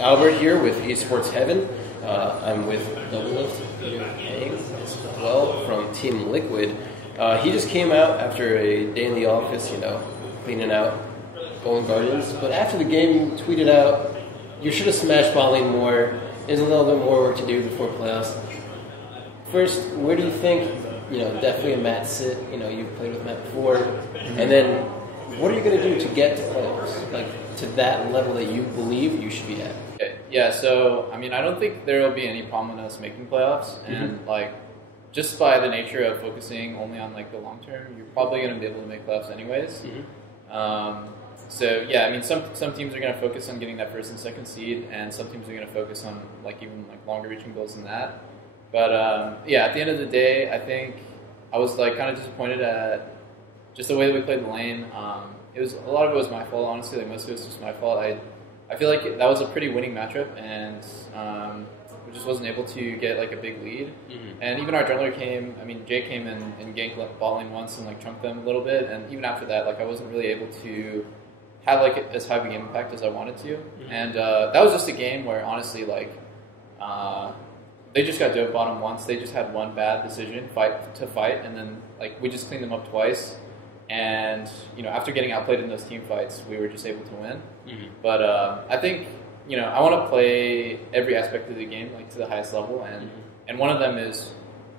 Albert here with EsportsHeaven. I'm with Doublelift Interview as well from Team Liquid. He just came out after a day in the office, cleaning out Golden Guardians. But after the game, you tweeted out, you should have smashed volleying more. There's a little bit more work to do before playoffs. First, where do you think, definitely a Matt sit, you played with Matt before, and then what are you going to do to get to playoffs, like to that level that you believe you should be at? Yeah, so, I don't think there will be any problem with us making playoffs, and, just by the nature of focusing only on, the long term, you're probably going to be able to make playoffs anyways. Some teams are going to focus on getting that first and second seed, and some teams are going to focus on, even longer reaching goals than that. But, at the end of the day, I think I was, kind of disappointed at just the way that we played the lane. A lot of it was my fault, honestly. Most of it was just my fault. I feel like that was a pretty winning matchup, and we just wasn't able to get a big lead. And even our jungler came. Jay came and ganked bot lane once and trunked them a little bit. And even after that, I wasn't really able to have as high of a game impact as I wanted to. And that was just a game where honestly, they just got dove bottom once. They just had one bad decision, fight, and then we just cleaned them up twice. And after getting outplayed in those team fights, we were just able to win. But I think I want to play every aspect of the game to the highest level, and one of them is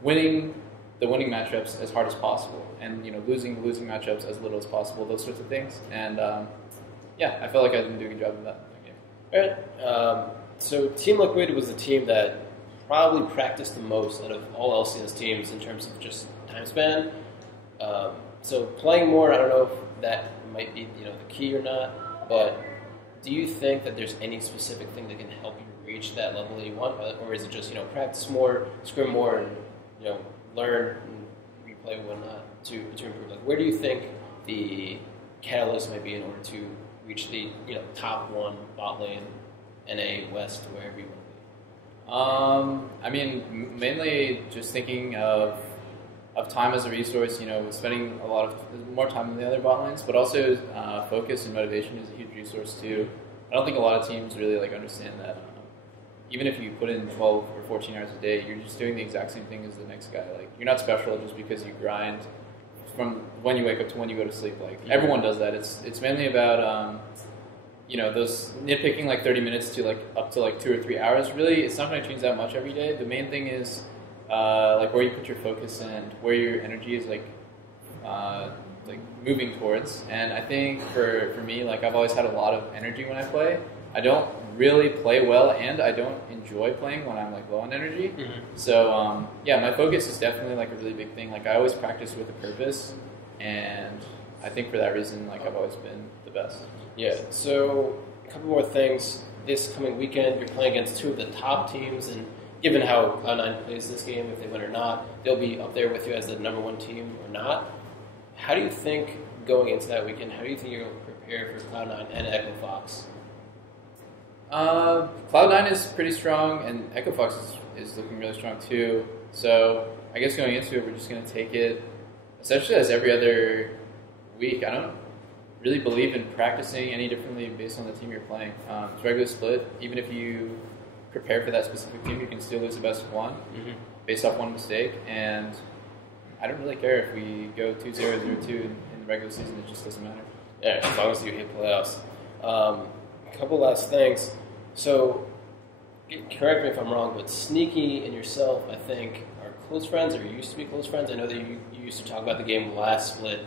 winning the winning matchups as hard as possible, and losing matchups as little as possible. Those sorts of things. And I felt like I didn't do a good job of that game. All right. So Team Liquid was the team that probably practiced the most out of all LCS teams in terms of just time span. So playing more, I don't know if that might be the key or not, but do you think that there's any specific thing that can help you reach that level that you want, or is it just practice more, scrim more, and learn and replay and whatnot to improve? Where do you think the catalyst might be in order to reach the top one bot lane, NA West, wherever you want to be? Mainly just thinking of time as a resource, spending a lot of more time than the other bot lanes, but also focus and motivation is a huge resource too. I don't think a lot of teams really understand that. Even if you put in 12 or 14 hours a day, you're just doing the exact same thing as the next guy. You're not special just because you grind from when you wake up to when you go to sleep. Everyone does that. It's mainly about those nitpicking 30 minutes to up to 2 or 3 hours. Really, it's not going to change that much every day. The main thing is where you put your focus and where your energy is moving towards. And I think for me, I've always had a lot of energy when I play. I don't really play well, and I don't enjoy playing when I'm low on energy. So my focus is definitely a really big thing. I always practice with a purpose, and I think for that reason, I've always been the best. Yeah. So a couple more things. This coming weekend, you're playing against two of the top teams, and given how Cloud9 plays this game, if they win or not, they'll be up there with you as the number one team or not. How do you think, going into that weekend, how do you think you're going to prepare for Cloud9 and Echo Fox? Cloud9 is pretty strong, and Echo Fox is looking really strong too. So I guess going into it, we're just going to take it essentially as every other week. I don't really believe in practicing any differently based on the team you're playing. It's regular split. Even if you prepare for that specific team, you can still lose the best of one based off one mistake. And I don't really care if we go 2-0, 0-2 in the regular season. It just doesn't matter. Yeah, as long as you hit playoffs. A couple last things. So, correct me if I'm wrong, but Sneaky and yourself, I think, are close friends, or used to be close friends. I know that you used to talk about the game last split.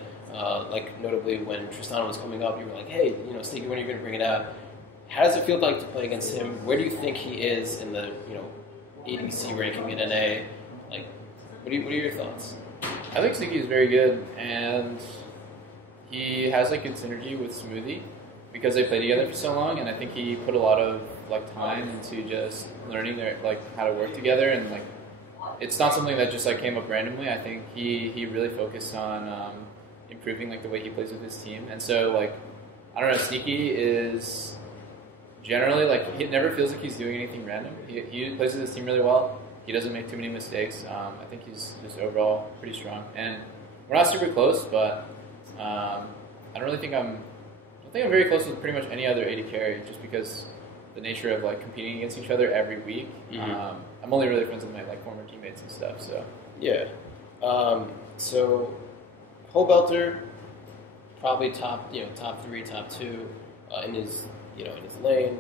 Notably when Tristan was coming up, you were like, hey, Sneaky, when are you going to bring it out? How does it feel to play against him? Where do you think he is in the ADC ranking in NA? What are your thoughts? I think Sneaky is very good, and he has good synergy with Smoothie because they played together for so long, and I think he put a lot of time into just learning their how to work together, and it's not something that just like came up randomly. I think he really focused on improving like the way he plays with his team. And so like I don't know, Sneaky is generally like he never feels like he's doing anything random. He plays with his team really well. He doesn't make too many mistakes. I think he's just overall pretty strong. And we're not super close, but I don't think I'm very close with pretty much any other AD carry, just because the nature of like competing against each other every week. Mm-hmm. I'm only really friends with my like former teammates and stuff. So yeah. So Pole Belter, probably top 3, top 2 in his in his lane.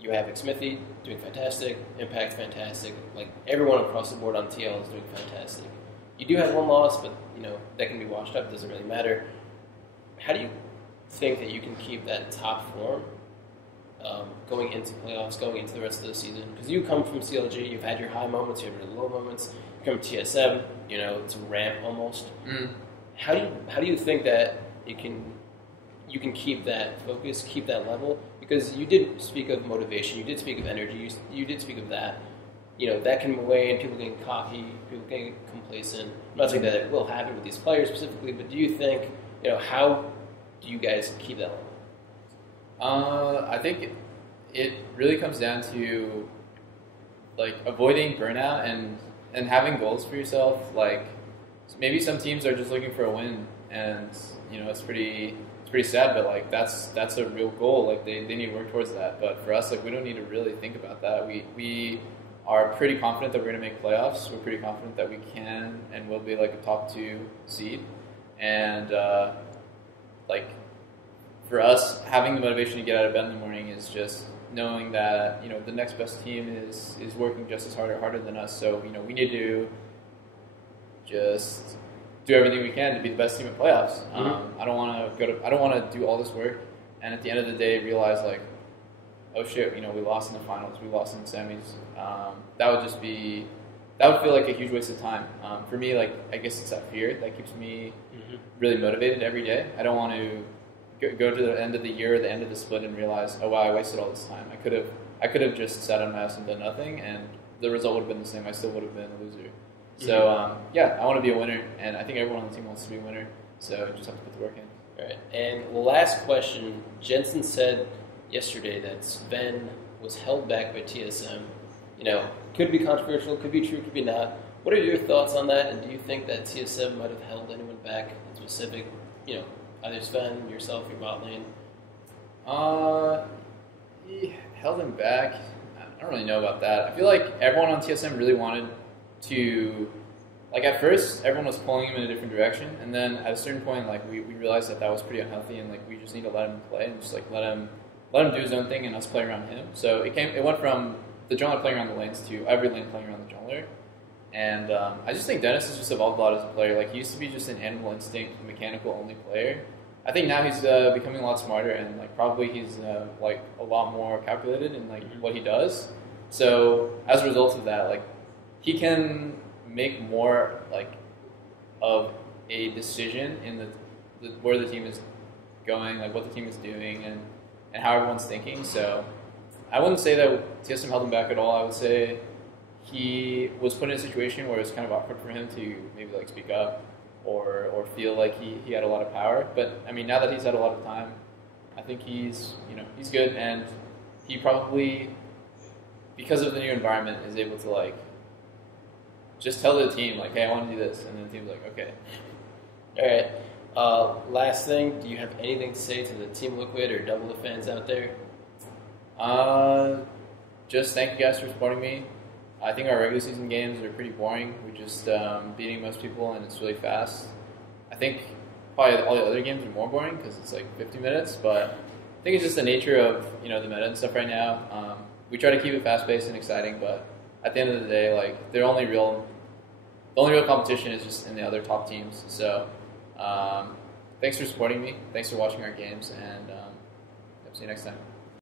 You have Smithy doing fantastic, Impact fantastic. Like everyone across the board on TL is doing fantastic. You do have one loss, but that can be washed up. It doesn't really matter. How do you think that you can keep that top form going into playoffs, going into the rest of the season? Because you come from CLG, you've had your high moments, you have your low moments. You come from TSM, it's a ramp almost. Mm. How do you think that you can keep that focus, keep that level? Because you did speak of motivation, you did speak of energy, you did speak of that. That can wane, people getting cocky, people getting complacent. I'm not saying that it will happen with these players specifically, but do you think, how do you guys keep that level? I think it really comes down to like avoiding burnout and having goals for yourself. Like maybe some teams are just looking for a win, and it's pretty sad, but like that's a real goal. Like they need to work towards that. But for us, like we don't need to really think about that. We are pretty confident that we're going to make playoffs. We're pretty confident that we can and will be like a top 2 seed. And like for us, having the motivation to get out of bed in the morning is just knowing that the next best team is working just as hard or harder than us. So we need to just do everything we can to be the best team at playoffs. Mm-hmm. I don't want to do all this work and at the end of the day realize like, oh shit, we lost in the finals, we lost in the semis. That would feel like a huge waste of time. For me, like I guess it's that fear that keeps me really motivated every day. I don't want to go to the end of the year or the end of the split and realize, oh wow, I wasted all this time. I could have just sat on my ass and done nothing, and the result would have been the same. I still would have been a loser. So I want to be a winner, and I think everyone on the team wants to be a winner. So you just have to put the work in. All right. And last question, Jensen said yesterday that Sven was held back by TSM. Could be controversial, could be true, could be not. What are your thoughts on that? And do you think that TSM might have held anyone back in specific? Either Sven, yourself, your bot lane. He held him back. I don't really know about that. I feel like everyone on TSM really wanted to. Like at first, everyone was pulling him in a different direction, and then at a certain point, like we realized that was pretty unhealthy, and like we just need to let him play and just like let him do his own thing and us play around him. So it went from the jungler playing around the lanes to every lane playing around the jungler. And I just think Dennis has just evolved a lot as a player. Like he used to be just an animal instinct, mechanical only player. I think now he's becoming a lot smarter, and like probably he's like a lot more calculated in like what he does. So as a result of that, like he can make more like of a decision in the where the team is going, like what the team is doing, and how everyone's thinking. So I wouldn't say that TSM held him back at all. I would say he was put in a situation where it's kind of awkward for him to maybe like speak up or feel like he had a lot of power. But I mean, now that he's had a lot of time, I think he's good, and he probably, because of the new environment, is able to like just tell the team like, hey, I want to do this, and then the team's like, okay. All right. Last thing, do you have anything to say to the Team Liquid or Doublelift fans out there? Just thank you guys for supporting me. I think our regular season games are pretty boring. We're just beating most people, and it's really fast. I think probably all the other games are more boring because it's like 50 minutes, but I think it's just the nature of the meta and stuff right now. We try to keep it fast-paced and exciting, but at the end of the day, like the only real competition is just in the other top teams. So thanks for supporting me. Thanks for watching our games, and see you next time.